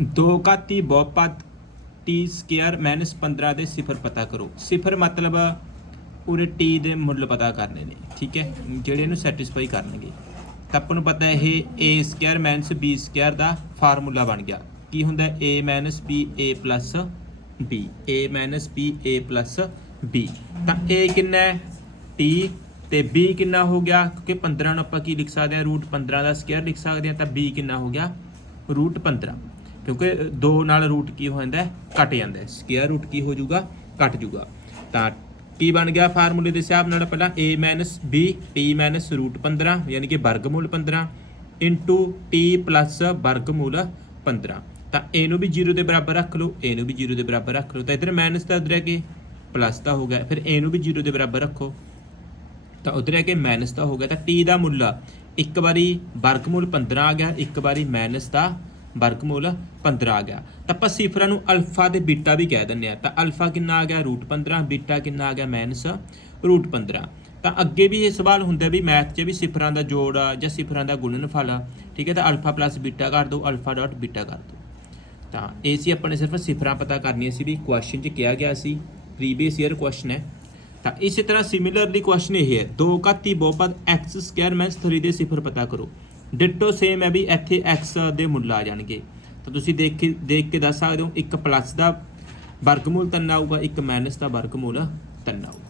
ਦੋ ਘਾਤੀ ਬਹੁਪਦ ਟੀ ਸਕੁਅਰ ਮਾਈਨਸ 15 ਦੇ ਸਿਫਰ ਪਤਾ ਕਰੋ। ਸਿਫਰ ਮਤਲਬ ਪੂਰੇ ਟੀ ਦੇ ਮੁੱਲ ਪਤਾ ਕਰਨੇ ਨੇ, ਠੀਕ ਹੈ? ਜਿਹੜੇ ਇਹਨੂੰ ਸੈਟੀਸਫਾਈ ਕਰਨਗੇ। ਤਾਂ ਆਪਾਂ ਨੂੰ ਪਤਾ ਇਹ a square minus b square the formula ਬਣ ਗਿਆ। ਕੀ ਹੁੰਦਾ? ਹੈ a minus b, a plus b a minus b, a plus b ਤਾਂ a ਕਿੰਨਾ ਹੈ? T ਤੇ b ਕਿੰਨਾ ਹੋ ਗਿਆ? ਕਿਉਂਕਿ 15 ਨੂੰ ਆਪਾਂ ਕੀ ਲਿਖ ਸਕਦੇ ਹਾਂ? ਰੂਟ 15 ਦਾ ਸਕੁਅਰ ਲਿਖ ਸਕਦੇ ਹਾਂ, ਤਾਂ b ਕਿੰਨਾ ਹੋ ਗਿਆ? ਰੂਟ 15 ਕਿਉਂਕਿ 2 ਨਾਲ ਰੂਟ ਕੀ ਹੋ ਜਾਂਦਾ ਹੈ? ਕੱਟ ਜਾਂਦਾ ਹੈ। ਸਕੁਅਰ ਰੂਟ ਕੀ ਹੋ ਜਾਊਗਾ? ਕੱਟ ਜਾਊਗਾ। ਤਾਂ ਕੀ ਬਣ ਗਿਆ ਫਾਰਮੂਲੇ ਦੇ ਹਿਸਾਬ ਨਾਲ ਪਹਿਲਾਂ? A b t ਰੂਟ 15 ਯਾਨੀ ਕਿ ਵਰਗਮੂਲ 15 ਇਨਟੂ t ਪਲੱਸ ਵਰਗਮੂਲ 15 ਤਾਂ a ਨੂੰ ਵੀ 0 ਦੇ ਬਰਾਬਰ ਰੱਖ ਲਓ, a ਨੂੰ ਵੀ 0 ਦੇ ਬਰਾਬਰ ਰੱਖ ਲਓ। ਤਾਂ ਇਧਰ ਮਾਈਨਸ ਦਾ ਉਧਰ ਹੈ ਕਿ ਪਲੱਸ ਦਾ ਹੋ ਗਿਆ। ਫਿਰ a ਨੂੰ ਵੀ 0 ਦੇ ਬਰਾਬਰ ਰੱਖੋ। ਤਾਂ ਉਧਰ ਹੈ ਕਿ ਮਾਈਨਸ ਦਾ ਹੋ ਗਿਆ। ਤਾਂ t ਦਾ ਮੁੱਲ ਇੱਕ ਵਾਰੀ ਵਰਗਮੂਲ 15 ਆ ਗਿਆ, ਇੱਕ ਵਾਰੀ ਮਾਈਨਸ ਦਾ ਵਰਗਮੂਲ 15 ਆ ਗਿਆ। ਤਾਂ ਆਪਾਂ ਸਿਫਰਾਂ ਨੂੰ ਅਲਫਾ ਤੇ ਬੀਟਾ ਵੀ ਕਹਿ ਦਿੰਦੇ ਆ ਤਾਂ ਅਲਫਾ ਕਿੰਨਾ ਆ ਗਿਆ? ਰੂਟ 15 ਬੀਟਾ ਕਿੰਨਾ ਆ ਗਿਆ? ਮਾਈਨਸ ਰੂਟ 15 ਤਾਂ ਅੱਗੇ ਵੀ ਇਹ ਸਵਾਲ ਹੁੰਦਾ ਵੀ ਮੈਥ 'ਚ ਵੀ ਸਿਫਰਾਂ ਦਾ ਜੋੜ ਆ ਜਾਂ ਸਿਫਰਾਂ ਦਾ ਗੁਣਨਫਲ ਆ। ਠੀਕ ਹੈ, ਤਾਂ ਅਲਫਾ ਪਲੱਸ ਬੀਟਾ ਕਰ ਦਿਓ ਅਲਫਾ ਡਾਟ ਬੀਟਾ ਕਰ ਦਿਓ ਤਾਂ ਇਹ ਸੀ ਆਪਾਂ ਨੇ ਸਿਰਫ ਸਿਫਰਾਂ ਪਤਾ ਕਰਨੀਆਂ ਸੀ ਵੀ ਕੁਐਸਚਨ 'ਚ ਕਿਹਾ ਗਿਆ ਸੀ। ਪ੍ਰੀਵੀਅਸ ਈਅਰ ਕੁਐਸਚਨ ਹੈ। ਤਾਂ ਇਸੇ ਤਰ੍ਹਾਂ ਸਿਮਿਲਰਲੀ ਕੁਐਸਚਨ ਇਹ ਹੈ। ਦੋ ਘਾਤੀ ਬਹੁਪਦ x ਸਕੁਅਰ ਮਾਈਨਸ 3 ਦੇ ਸਿਫਰ ਪਤਾ ਕਰੋ। ਡਿਟੋ ਸੇਮ ਹੈ ਵੀ ਇੱਥੇ x ਦੇ ਮੁੱਲ ਆ ਜਾਣਗੇ। ਤਾਂ ਤੁਸੀਂ ਦੇਖ ਕੇ ਦੇਖ ਕੇ ਦੱਸ ਸਕਦੇ ਹੋ, ਇੱਕ ਪਲੱਸ ਦਾ ਵਰਗਮੂਲ 3 ਆਊਗਾ, ਇੱਕ ਮਾਈਨਸ ਦਾ ਵਰਗਮੂਲ 3 ਆਊਗਾ।